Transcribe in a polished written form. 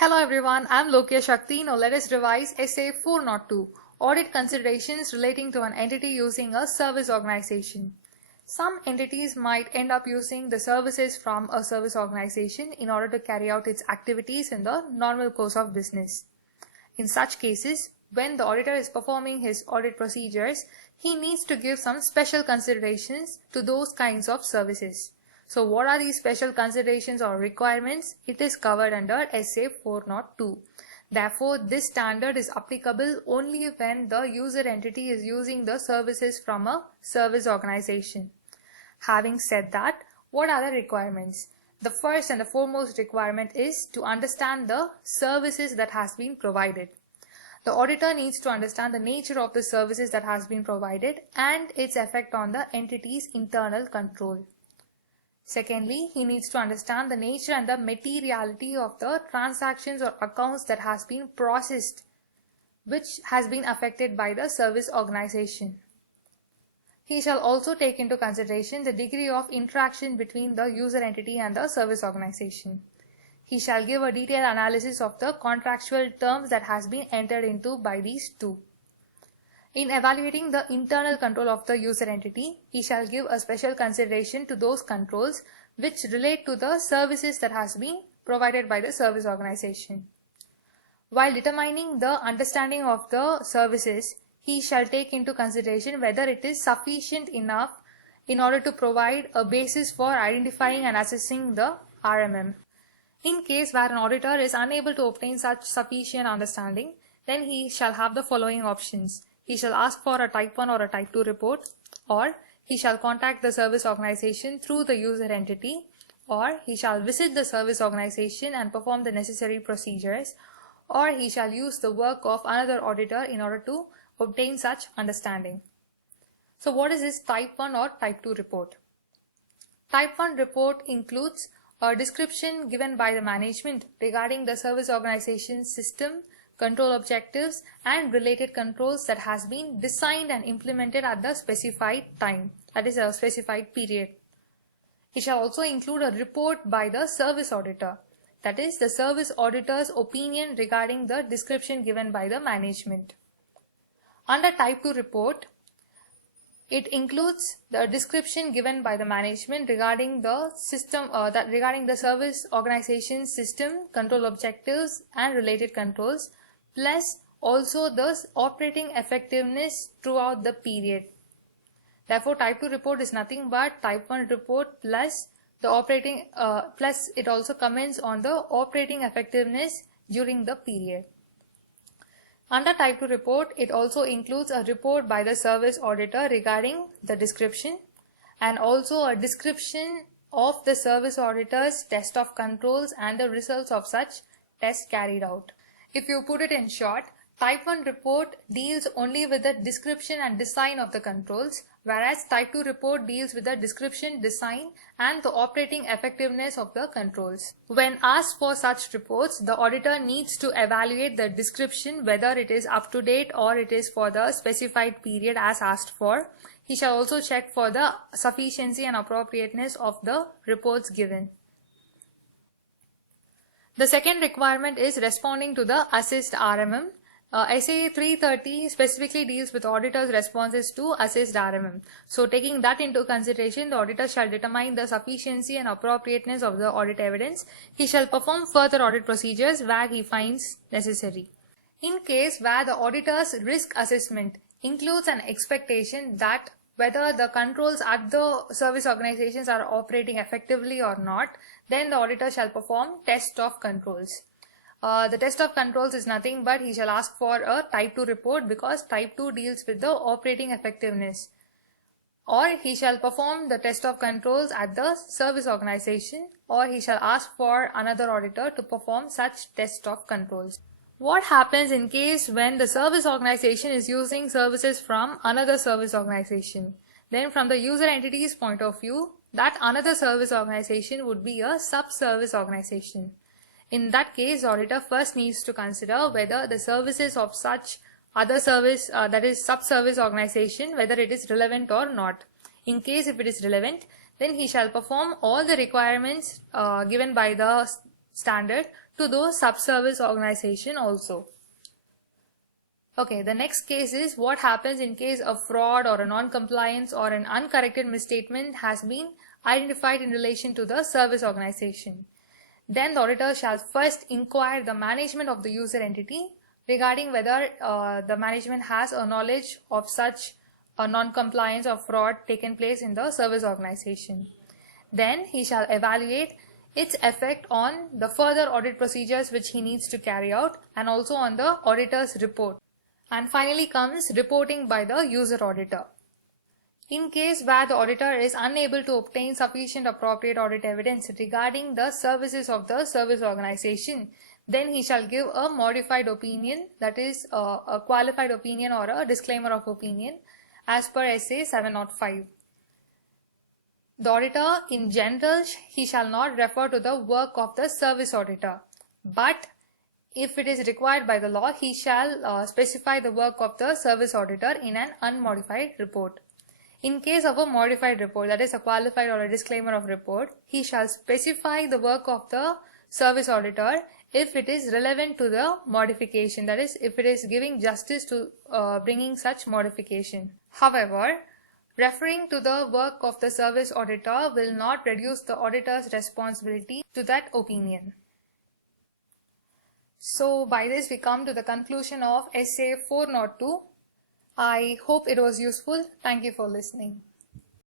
Hello everyone, I'm Lokiya Sakthi. Now let us revise Essay 402, Audit Considerations Relating to an Entity Using a Service Organization. Some entities might end up using the services from a service organization in order to carry out its activities in the normal course of business. In such cases, when the auditor is performing his audit procedures, he needs to give some special considerations to those kinds of services. So what are these special considerations or requirements? It is covered under Essay 402. Therefore, this standard is applicable only when the user entity is using the services from a service organization. Having said that, what are the requirements? The first and the foremost requirement is to understand the services that has been provided. The auditor needs to understand the nature of the services that has been provided and its effect on the entity's internal control. Secondly, he needs to understand the nature and the materiality of the transactions or accounts that has been processed, which has been affected by the service organization. He shall also take into consideration the degree of interaction between the user entity and the service organization. He shall give a detailed analysis of the contractual terms that has been entered into by these two. In evaluating the internal control of the user entity, he shall give a special consideration to those controls which relate to the services that has been provided by the service organization. While determining the understanding of the services, he shall take into consideration whether it is sufficient enough in order to provide a basis for identifying and assessing the RMM. In case where an auditor is unable to obtain such sufficient understanding, then he shall have the following options. He shall ask for a type 1 or a type 2 report, or he shall contact the service organization through the user entity, or he shall visit the service organization and perform the necessary procedures, or he shall use the work of another auditor in order to obtain such understanding. So what is this type 1 or type 2 report? Type 1 report includes a description given by the management regarding the service organization's system, control objectives and related controls that has been designed and implemented at the specified time, that is a specified period. It shall also include a report by the service auditor, that is the service auditor's opinion regarding the description given by the management. Under type 2 report, it includes the description given by the management regarding the system, regarding the service organization's system, control objectives and related controls, plus also the operating effectiveness throughout the period. Therefore, type 2 report is nothing but type 1 report plus the operating plus it also comments on the operating effectiveness during the period. Under type 2 report, it also includes a report by the service auditor regarding the description and also a description of the service auditor's test of controls and the results of such tests carried out. If you put it in short, type 1 report deals only with the description and design of the controls, whereas type 2 report deals with the description, design and the operating effectiveness of the controls. When asked for such reports, the auditor needs to evaluate the description whether it is up to date or it is for the specified period as asked for. He shall also check for the sufficiency and appropriateness of the reports given. The second requirement is responding to the assessed RMM. Essay 330 specifically deals with auditor's responses to assessed RMM. So taking that into consideration, the auditor shall determine the sufficiency and appropriateness of the audit evidence. He shall perform further audit procedures where he finds necessary. In case where the auditor's risk assessment includes an expectation that whether the controls at the service organizations are operating effectively or not, then the auditor shall perform test of controls. The test of controls is nothing but he shall ask for a type 2 report because type 2 deals with the operating effectiveness. Or he shall perform the test of controls at the service organization, or he shall ask for another auditor to perform such test of controls. What happens in case when the service organization is using services from another service organization? Then from the user entity's point of view, that another service organization would be a sub-service organization. In that case, the auditor first needs to consider whether the services of such other service, that is sub-service organization, whether it is relevant or not. In case if it is relevant, then he shall perform all the requirements given by the standard to those sub-service organization also. Okay, the next case is what happens in case of fraud or a non-compliance or an uncorrected misstatement has been identified in relation to the service organization. Then the auditor shall first inquire the management of the user entity regarding whether the management has a knowledge of such a non-compliance or fraud taken place in the service organization. Then he shall evaluate its effect on the further audit procedures which he needs to carry out and also on the auditor's report. And finally comes reporting by the user auditor. In case where the auditor is unable to obtain sufficient appropriate audit evidence regarding the services of the service organization, then he shall give a modified opinion, that is a qualified opinion or a disclaimer of opinion as per SA 705. The auditor in general, he shall not refer to the work of the service auditor, but if it is required by the law, he shall specify the work of the service auditor in an unmodified report. In case of a modified report, that is a qualified or a disclaimer of report, he shall specify the work of the service auditor if it is relevant to the modification, that is, if it is giving justice to bringing such modification. However, referring to the work of the service auditor will not reduce the auditor's responsibility to that opinion. So by this we come to the conclusion of SA 402. I hope it was useful. Thank you for listening.